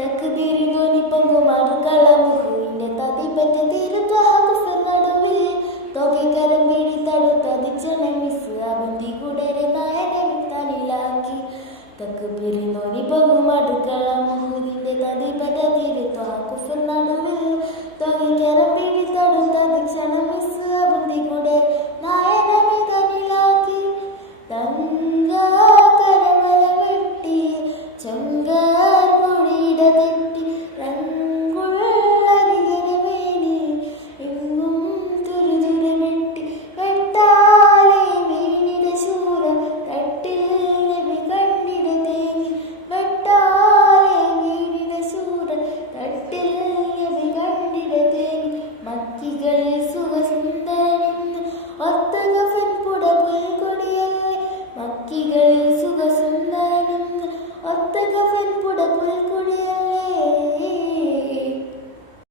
തക്ബീരിനോനി പൊങ്ങുമാട് കളമുഹുവിന്റെ തതിപ്പറ്റ തീരത്വഹത്ത് നടുവിൽ തോകൈക്കരം പിടി തടുത്തതിച്ചനെ മിസ് അബുദ്ധി കൂടരെ നായനെ തനിലാക്കി തക്ബീരിനോനി പൊങ്ങുമാട്